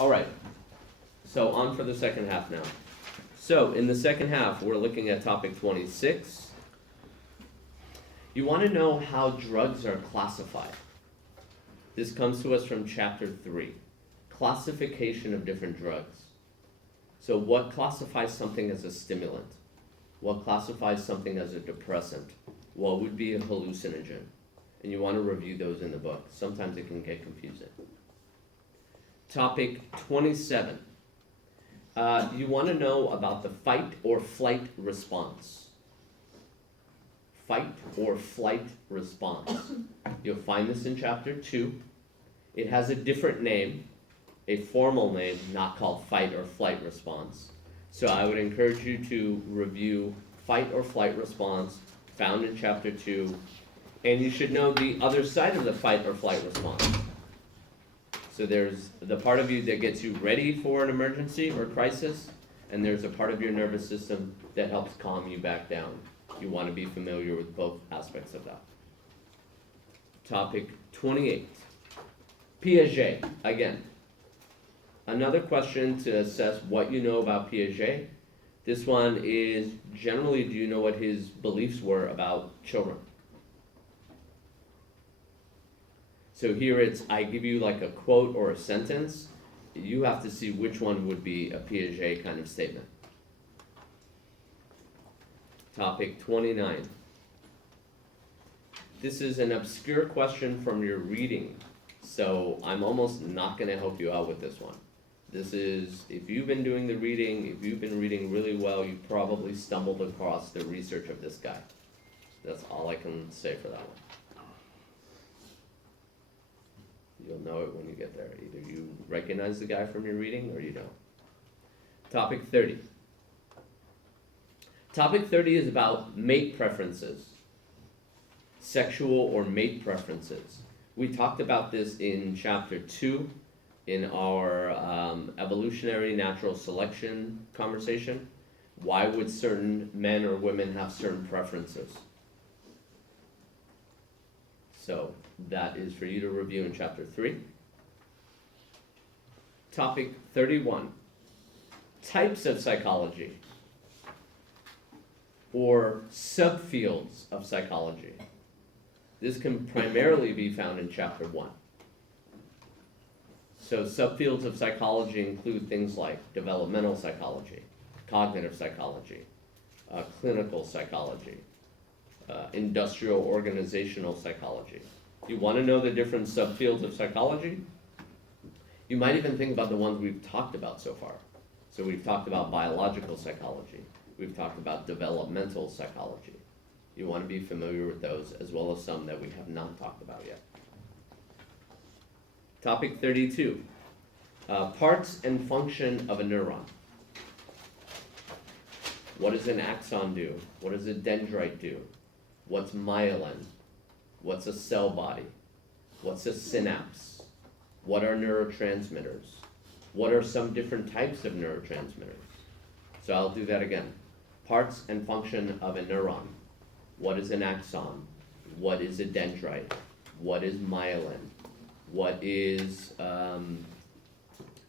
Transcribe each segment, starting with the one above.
All right, so on for the second half now. So in the second half, we're looking at topic 26. You want to know how drugs are classified. This comes to us from chapter 3, classification of different drugs. So what classifies something as a stimulant? What classifies something as a depressant? What would be a hallucinogen? And you want to review those in the book. Sometimes it can get confusing. Topic 27. You want to know about the fight or flight response. Fight or flight response. You'll find this in chapter 2. It has a different name, a formal name, not called fight or flight response. So I would encourage you to review fight or flight response found in chapter 2. And you should know the other side of the fight or flight response. So there's the part of you that gets you ready for an emergency or crisis, and there's a part of your nervous system that helps calm you back down. You want to be familiar with both aspects of that. Topic 28. Piaget, again. Another question to assess what you know about Piaget. This one is generally, do you know what his beliefs were about children? So here it's, I give you like a quote or a sentence. You have to see which one would be a Piaget kind of statement. Topic 29. This is an obscure question from your reading, so I'm almost not going to help you out with this one. This is, if you've been doing the reading, if you've been reading really well, you probably stumbled across the research of this guy. That's all I can say for that one. You'll know it when you get there. Either you recognize the guy from your reading or you don't. Topic 30. Topic 30 is about mate preferences. Sexual or mate preferences. We talked about this in chapter 2 in our evolutionary natural selection conversation. Why would certain men or women have certain preferences? So that is for you to review in chapter 3. Topic 31. Types of psychology or subfields of psychology. This can primarily be found in chapter 1. So subfields of psychology include things like developmental psychology, cognitive psychology, clinical psychology, industrial organizational psychology. You want to know the different subfields of psychology? You might even think about the ones we've talked about so far. So we've talked about biological psychology. We've talked about developmental psychology. You want to be familiar with those as well as some that we have not talked about yet. Topic 32. Parts and function of a neuron. What does an axon do? What does a dendrite do? What's myelin? What's a cell body? What's a synapse? What are neurotransmitters? What are some different types of neurotransmitters? So I'll do that again. Parts and function of a neuron. What is an axon? What is a dendrite? What is myelin? What is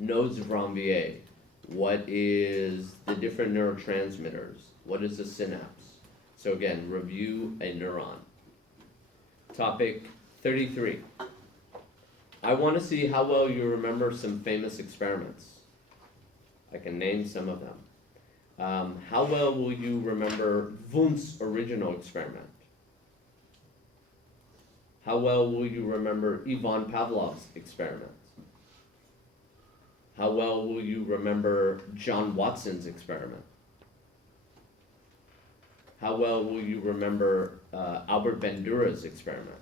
nodes of Ranvier? What is the different neurotransmitters? What is a synapse? So again, review a neuron. Topic 33. I want to see how well you remember some famous experiments. I can name some of them. How well will you remember Wundt's original experiment? How well will you remember Ivan Pavlov's experiment? How well will you remember John Watson's experiment? How well will you remember Albert Bandura's experiment?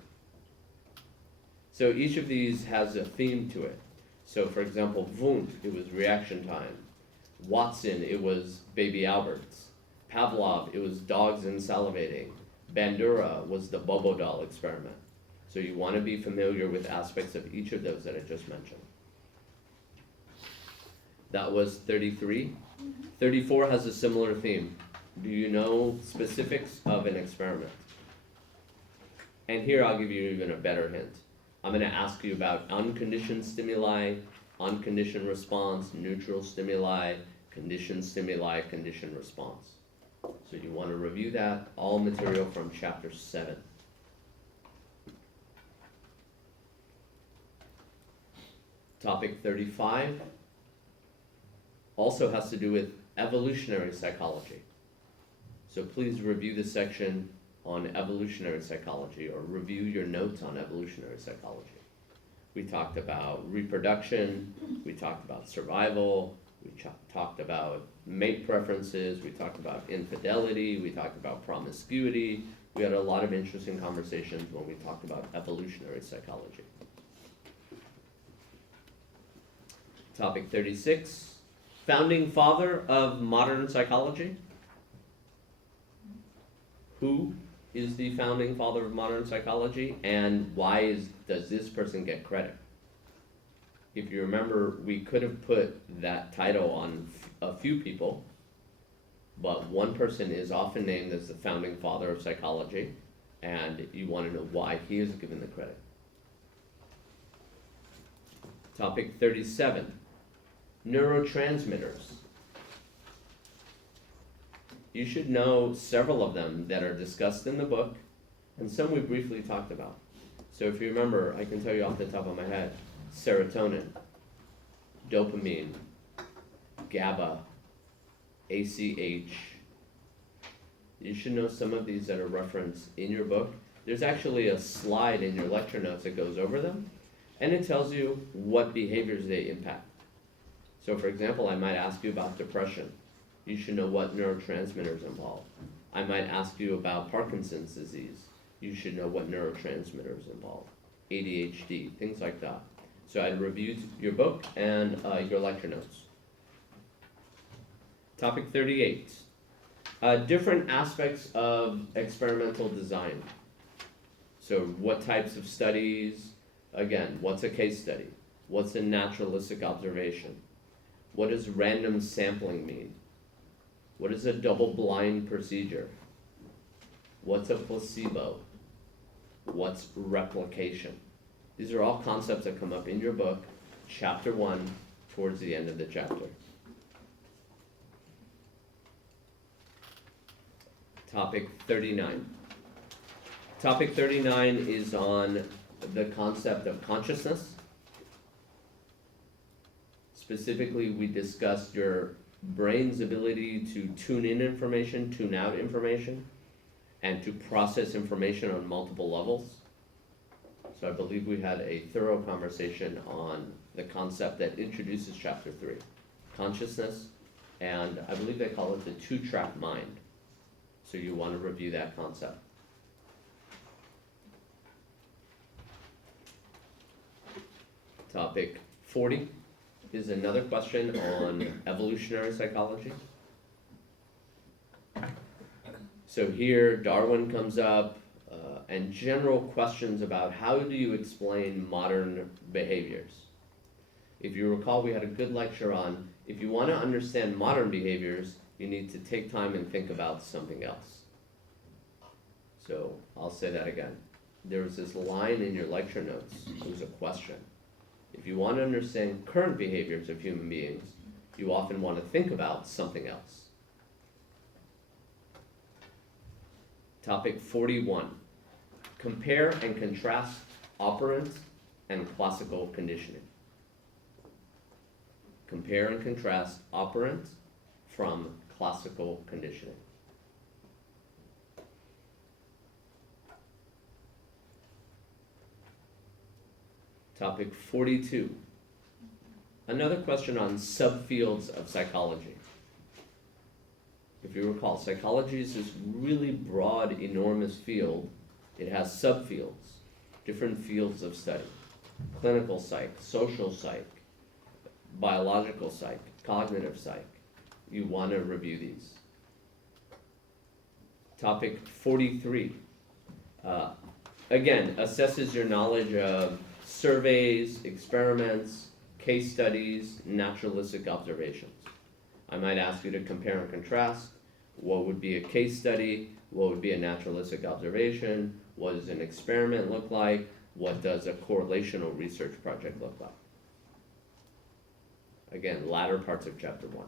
So each of these has a theme to it. So for example, Wundt, it was reaction time. Watson, it was baby Alberts. Pavlov, it was dogs and salivating. Bandura was the Bobo doll experiment. So you want to be familiar with aspects of each of those that I just mentioned. That was 33. 34 has a similar theme. Do you know specifics of an experiment? And here I'll give you even a better hint. I'm going to ask you about unconditioned stimuli unconditioned response, neutral stimuli, conditioned stimuli, conditioned response. So you want to review that, all material from chapter 7. Topic 35 also has to do with evolutionary psychology. So please review the section on evolutionary psychology, or review your notes on evolutionary psychology. We talked about reproduction, we talked about survival, we talked about mate preferences, we talked about infidelity, we talked about promiscuity. We had a lot of interesting conversations when we talked about evolutionary psychology. Topic 36, founding father of modern psychology. Who is the founding father of modern psychology, and why does this person get credit? If you remember, we could have put that title on a few people, but one person is often named as the founding father of psychology, and you want to know why he is given the credit. Topic 37, neurotransmitters. You should know several of them that are discussed in the book, and some we briefly talked about. So if you remember, I can tell you off the top of my head: serotonin, dopamine, GABA, ACH. You should know some of these that are referenced in your book. There's actually a slide in your lecture notes that goes over them, and it tells you what behaviors they impact. So for example, I might ask you about depression. You should know what neurotransmitters involve. I might ask you about Parkinson's disease. You should know what neurotransmitters involve. ADHD, things like that. So I reviewed your book and your lecture notes. Topic 38, different aspects of experimental design. So what types of studies? Again, what's a case study? What's a naturalistic observation? What does random sampling mean? What is a double-blind procedure? What's a placebo? What's replication? These are all concepts that come up in your book, chapter 1, towards the end of the chapter. Topic 39. Topic 39 is on the concept of consciousness. Specifically, we discussed your brain's ability to tune in information, tune out information, and to process information on multiple levels. So I believe we had a thorough conversation on the concept that introduces chapter 3, consciousness, and I believe they call it the two-track mind. So you want to review that concept. Topic 40 is another question on evolutionary psychology. So here Darwin comes up, and general questions about how do you explain modern behaviors. If you recall, we had a good lecture on, if you want to understand modern behaviors, you need to take time and think about something else. So I'll say that again. There was this line in your lecture notes, it was a question. If you want to understand current behaviors of human beings, you often want to think about something else. Topic 41, compare and contrast operant and classical conditioning. Compare and contrast operant from classical conditioning. Topic 42, another question on subfields of psychology. If you recall, psychology is this really broad, enormous field. It has subfields, different fields of study. Clinical psych, social psych, biological psych, cognitive psych. You want to review these. Topic 43, again, assesses your knowledge of surveys, experiments, case studies, naturalistic observations. I might ask you to compare and contrast. What would be a case study? What would be a naturalistic observation? What does an experiment look like? What does a correlational research project look like? Again, latter parts of chapter 1.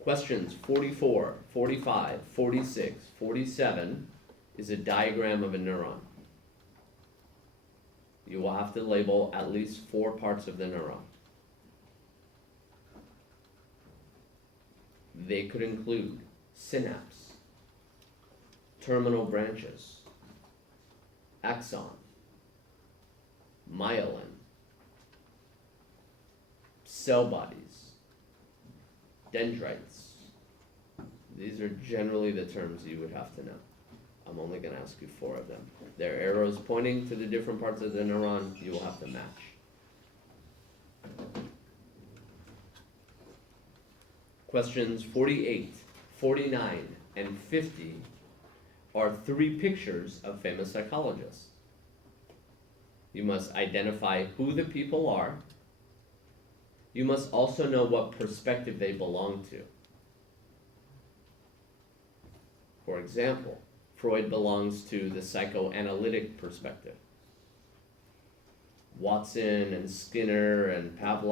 Questions 44, 45, 46, 47 is a diagram of a neuron. You will have to label at least 4 parts of the neuron. They could include synapse, terminal branches, axon, myelin, cell bodies, dendrites. These are generally the terms you would have to know. I'm only going to ask you 4 of them. There are arrows pointing to the different parts of the neuron. You will have to match. Questions 48, 49, and 50 are 3 pictures of famous psychologists. You must identify who the people are. You must also know what perspective they belong to. For example, Freud belongs to the psychoanalytic perspective. Watson and Skinner and Pavlov